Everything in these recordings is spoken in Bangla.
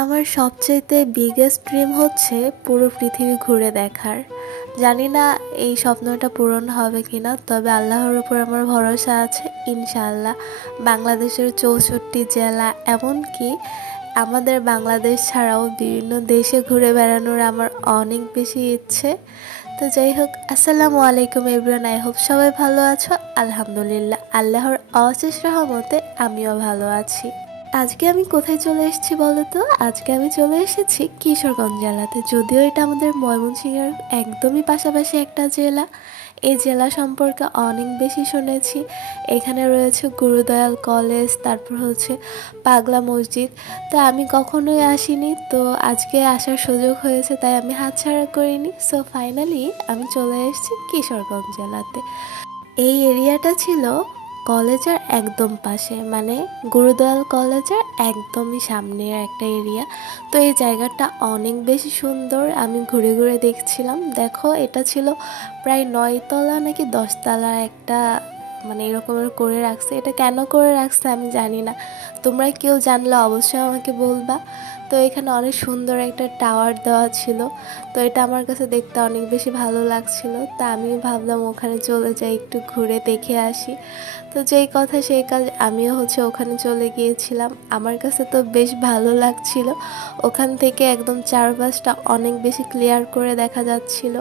আমার সবচাইতে বিগেস্ট ড্রিম হচ্ছে পুরো পৃথিবী ঘুরে দেখার। জানি না এই স্বপ্নটা পূরণ হবে কিনা, তবে আল্লাহর উপর আমার ভরসা আছে, ইনশাআল্লাহ। বাংলাদেশের 64 জেলা, এমনকি আমাদের বাংলাদেশ ছাড়াও বিভিন্ন দেশে ঘুরে বেড়ানোর আমার অনেক বেশি ইচ্ছে। তো যাই হোক, আসসালামু আলাইকুম এভরিওয়ান, আই হোপ সবাই ভালো আছো। আলহামদুলিল্লাহ, আল্লাহর অশেষ রহমতে আমিও ভালো আছি। আজকে আমি কোথায় চলে এসেছি বলো তো? আজকে আমি চলে এসেছি কিশোরগঞ্জ জেলাতে। যদিও এটা আমাদের ময়মনসিংহের একদমই পাশাপাশি একটা জেলা। এই জেলা সম্পর্কে অনেক বেশি শুনেছি। এখানে রয়েছে গুরুদয়াল কলেজ, তারপর হচ্ছে পাগলা মসজিদ। তো আমি কখনোই আসিনি, তো আজকে আসার সুযোগ হয়েছে, তাই আমি হাতছাড়া করিনি। সো ফাইনালি আমি চলে এসেছি কিশোরগঞ্জ জেলাতে। এই এরিয়াটা ছিল কলেজের একদম পাশে, মানে গুরুদয়াল কলেজের একদমই সামনের একটা এরিয়া। তো এই জায়গাটা অনেক বেশি সুন্দর। আমি ঘুরে ঘুরে দেখছিলাম। দেখো, এটা ছিল প্রায় 9 তলা নাকি 10 তলা একটা, মানে এরকমের করে রাখছে। এটা কেন করে রাখছে আমি জানি না, তোমরা কেউ জানলে অবশ্যই আমাকে বলবা। তো এখানে অনেক সুন্দর একটা টাওয়ার দেওয়া ছিল। তো এটা আমার কাছে দেখতে অনেক বেশি ভালো লাগছিল। তা আমি ভাবলাম ওখানে চলে যাই, একটু ঘুরে দেখে আসি। তো যেই কথা সেই কাজ, আমিও ওখানে চলে গিয়েছিলাম। আমার কাছে তো বেশ ভালো লাগছিল। ওখান থেকে একদম চারপাশটা অনেক বেশি ক্লিয়ার করে দেখা যাচ্ছিল।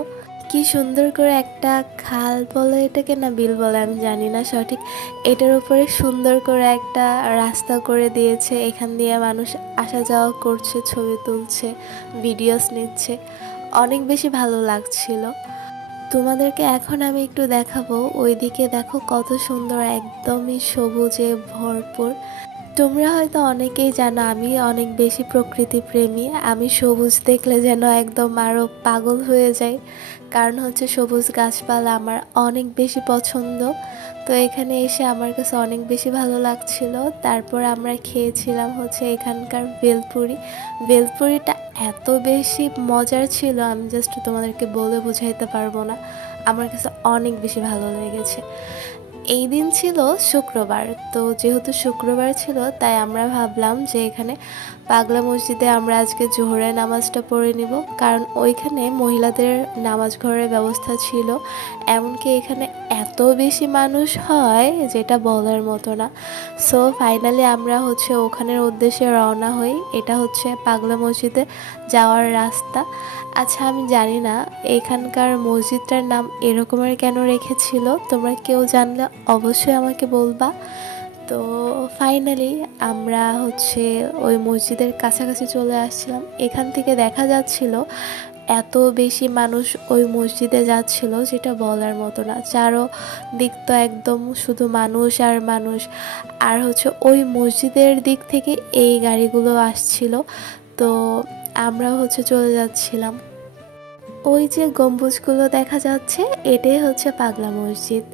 কি সুন্দর করে একটা খাল বলে এটাকে, না বিল বলে আমি জানি না সঠিক, এটার উপরে সুন্দর করে একটা রাস্তা করে দিয়েছে। এখান দিয়ে মানুষ আসা যাওয়া করছে, ছবি তুলছে, ভিডিওস নিচ্ছে। অনেক বেশি ভালো লাগছিল। তোমাদেরকে এখন আমি একটু দেখাবো। ওইদিকে দেখো কত সুন্দর, একদমই সবুজে ভরপুর। তোমরা হয়তো অনেকেই জানো আমি অনেক বেশি প্রকৃতি প্রেমী। আমি সবুজ দেখলে যেন একদম আরও পাগল হয়ে যাই, কারণ সবুজ গাছপালা আমার অনেক বেশি পছন্দ। তো এখানে এসে আমার কাছে অনেক বেশি ভালো লাগছিল। তারপর আমরা খেয়েছিলাম এখানকার ভেলপুরি। ভেলপুরিটা এত বেশি মজার ছিল, আমি জাস্ট তোমাদেরকে বলে বুঝাইতে পারবো না। আমার কাছে অনেক বেশি ভালো লেগেছে। এই দিন ছিল শুক্রবার। তো যেহেতু শুক্রবার ছিল, তাই আমরা ভাবলাম যে এখানে পাগলা মসজিদে আমরা আজকে জোহরের নামাজটা পড়ে নিব, কারণ ওইখানে মহিলাদের নামাজ ঘরের ব্যবস্থা ছিল। এমনকি এখানে এত বেশি মানুষ হয় যেটা বলার মতো না। সো ফাইনালি আমরা ওখানের উদ্দেশ্যে রওনা হই। এটা পাগলা মসজিদে যাওয়ার রাস্তা। আচ্ছা, আমি জানি না এখানকার মসজিদটার নাম এরকমের কেন রেখেছিল, তোমরা কেউ জানলে অবশ্যই আমাকে বলবা। তো ফাইনালি আমরা ওই মসজিদের কাছাকাছি চলে আসছিলাম। এখান থেকে দেখা যাচ্ছিল এত বেশি মানুষ ওই মসজিদে যাচ্ছিল যেটা বলার মতো না। চারো দিক তো একদম শুধু মানুষ আর মানুষ। আর ওই মসজিদের দিক থেকে এই গাড়িগুলো আসছিল। তো আমরা চলে যাচ্ছিলাম। ওই যে গম্বুজগুলো দেখা যাচ্ছে, এটাই পাগলা মসজিদ।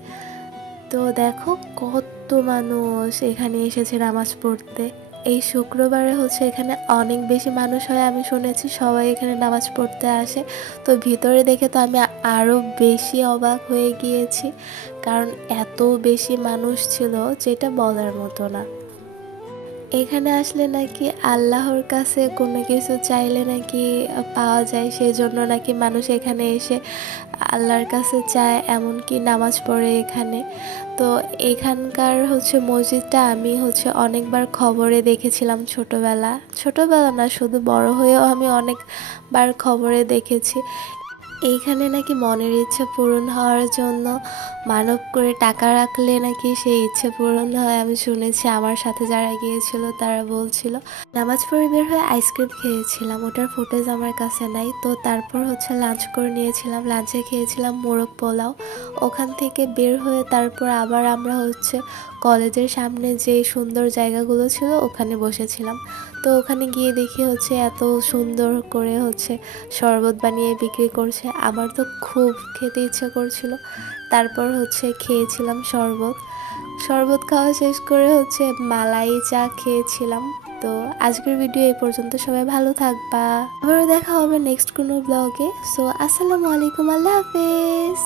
তো দেখো কত মানুষ এখানে এসেছে নামাজ পড়তে। এই শুক্রবারে এখানে অনেক বেশি মানুষ হয়, আমি শুনেছি সবাই এখানে নামাজ পড়তে আসে। তো ভিতরে দেখে তো আমি আরও বেশি অবাক হয়ে গিয়েছি, কারণ এত বেশি মানুষ ছিল যেটা বলার মতো না। এখানে আসলে নাকি আল্লাহর কাছে কোনো কিছু চাইলে নাকি পাওয়া যায়, সেই জন্য নাকি মানুষ এখানে এসে আল্লাহর কাছে চায়, এমনকি নামাজ পড়ে এখানে। তো এখানকার মসজিদটা আমি অনেকবার খবরে দেখেছিলাম। ছোটবেলা না, শুধু বড় হয়েও আমি অনেকবার খবরে দেখেছি। এইখানে নাকি মনের ইচ্ছা পূরণ হওয়ার জন্য মানব করে টাকা রাখলে নাকি সেই ইচ্ছে পূরণ হয়, আমি শুনেছি। আমার সাথে যারা গিয়েছিল তারা বলছিল। নামাজ পড়ে বের হয়ে আইসক্রিম খেয়েছিলাম, ওটার ফুটেজ আমার কাছে নাই। তো তারপর লাঞ্চ করে নিয়েছিলাম। লাঞ্চে খেয়েছিলাম মোরগ পোলাও। ওখান থেকে বের হয়ে তারপর আবার আমরা কলেজের সামনে যে সুন্দর জায়গাগুলো ছিল ওখানে বসেছিলাম। তো ওখানে গিয়ে দেখি এত সুন্দর করে শরবত বানিয়ে বিক্রি করছে। আমার তো খুব খেতে ইচ্ছে করছিল। তারপর খেয়েছিলাম শরবত খাওয়া শেষ করে মালাই চা খেয়েছিলাম। তো আজকের ভিডিও এই পর্যন্ত। সবাই ভালো থাকবা, আবারও দেখা হবে নেক্সট কোনো ব্লগে। সো আসসালামু আলাইকুম, আল্লাহ হাফেজ।